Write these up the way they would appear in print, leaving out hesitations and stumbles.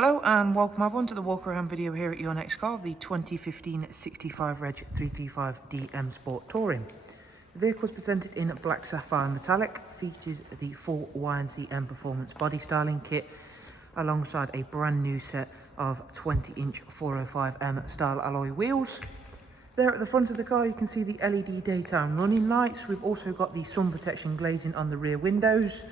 Hello and welcome everyone to the walk around video here at your next car, the 2015 65 Reg 335D M Sport Touring. The vehicle is presented in black sapphire metallic, features the full YNC Mperformance body styling kit alongside a brand new set of 20-inch 405M style alloy wheels. There at the front of the car you can see the LED daytime running lights. We've also got the sun protection glazing on the rear windows.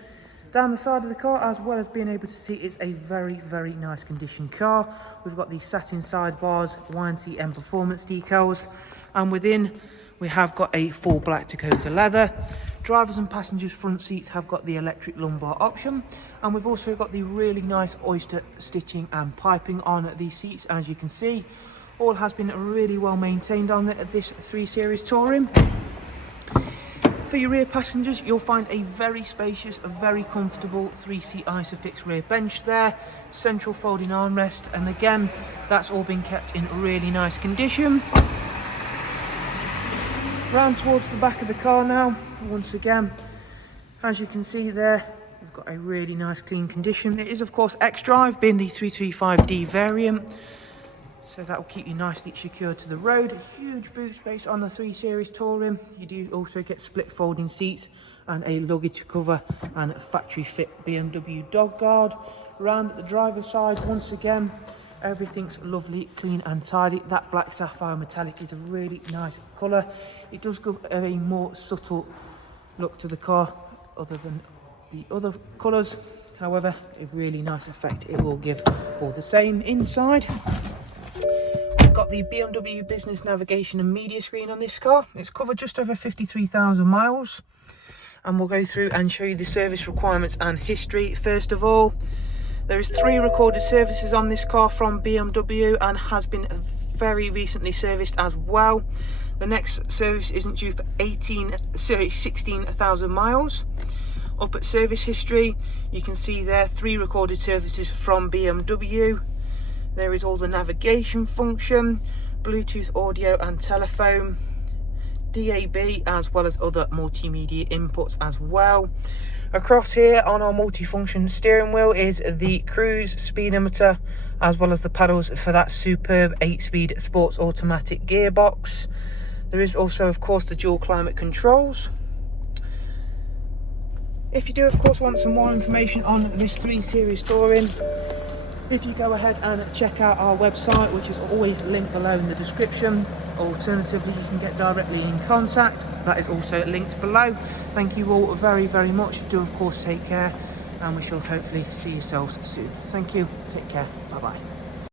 Down the side of the car, as well as being able to see, it's a very nice condition car. We've got the satin sidebars, YNC Mperformance decals, and within we have got a full black Dakota leather. Drivers and passengers front seats have got the electric lumbar option, and we've also got the really nice oyster stitching and piping on the seats. As you can see, all has been really well maintained on this 3 Series Touring. For your rear passengers, you'll find a very spacious, very comfortable 3-seat Isofix rear bench there, central folding armrest, and again, that's all been kept in really nice condition. Round towards the back of the car now, once again, as you can see there, we've got a really nice clean condition. It is of course X-Drive, being the 335D variant, so that will keep you nicely secured to the road. A huge boot space on the 3 Series Touring. You do also get split folding seats and a luggage cover and factory fit BMW dog guard. Round the driver's side, once again, everything's lovely, clean and tidy. That black sapphire metallic is a really nice colour. It does give a more subtle look to the car other than the other colours. However, a really nice effect it will give all the same. Inside, got the BMW business navigation and media screen on this car. It's covered just over 53,000 miles, and we'll go through and show you the service requirements and history. First of all, there is 3 recorded services on this car from BMW and has been very recently serviced as well. The next service isn't due for 16,000 miles. Up at service history, you can see there 3 recorded services from BMW. There is all the navigation function, Bluetooth audio and telephone, DAB, as well as other multimedia inputs as well. Across here on our multifunction steering wheel is the cruise speedometer, as well as the pedals for that superb 8-speed sports automatic gearbox. There is also of course the dual climate controls. If you do of course want some more information on this 3 Series Touring, if you go ahead and check out our website, which is always linked below in the description, alternatively you can get directly in contact, that is also linked below. Thank you all very much. Do of course take care, and we shall hopefully see yourselves soon. Thank you, take care, bye bye.